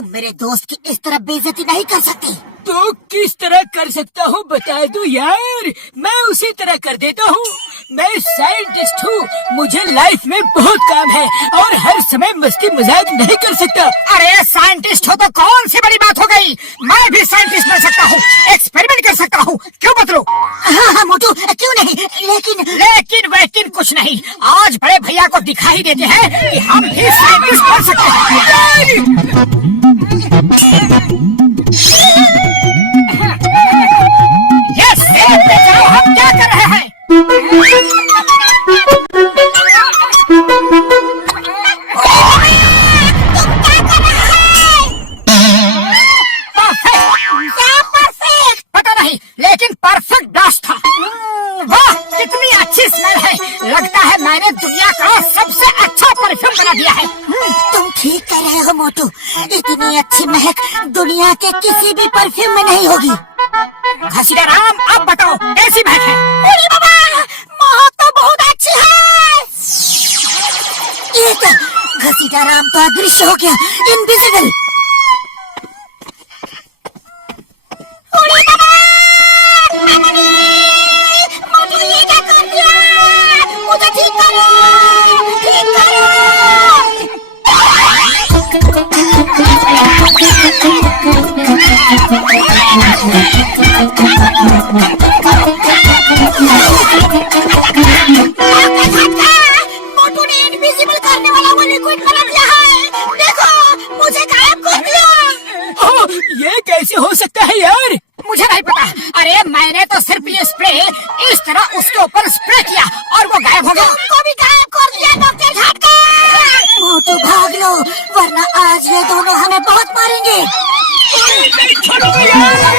तुम मेरे दोस्त की इस तरह बेइज्जती नहीं कर सकती। तो किस तरह कर सकता हूँ बता दो यार, मैं उसी तरह कर देता हूँ। मैं साइंटिस्ट हूँ, मुझे लाइफ में बहुत काम है और हर समय मस्ती मजाक नहीं कर सकता। अरे साइंटिस्ट हो तो कौन सी बड़ी बात हो गई, मैं भी साइंटिस्ट बन सकता हूँ, एक्सपेरिमेंट कर सकता हूँ, क्यों बदलो? हाँ मोटू क्यों नहीं, लेकिन वैकिन कुछ नहीं, आज बड़े भैया को दिखाई देते हैं कि हम भी साइंटिस्ट बन सकते हैं। ये सेब पे जाओ, हम क्या कर रहे हैं? पता नहीं, लेकिन परफेक्ट ब्लास्ट था। वाह कितनी अच्छी स्मेल है, लगता है मैंने दुनिया का सबसे अच्छा परफ्यूम बना दिया है। तुम ठीक कह रहे हो मोटू, इतनी अच्छी महक दुनिया के किसी भी परफ्यूम में नहीं होगी। घसीटा राम, अब बताओ कैसी महक है? अरे बाबा, महक तो बहुत अच्छी है। ये क्या, घसीटा राम तो अदृश्य हो गया, इनविजिबल। अरे बाबा, मोटू ये क्या कर दिया? मुझे ठीक करो, ठीक करो। मोटू ने इनविजिबल करने वाला वो लिक्विड बना दिया है, देखो मुझे गायब कर दिया। ओह, ये कैसे हो सकता है यार? मुझे नहीं पता, अरे मैंने तो सिर्फ ये स्प्रे इस तरह उसके ऊपर स्प्रे किया और वो गायब हो गया। तुमको भी गायब कर दिया डॉक्टर झटका। मोटू भाग लो, वरना आज ये दोनों हमें बहुत मारेंगे। छोड़ो यार।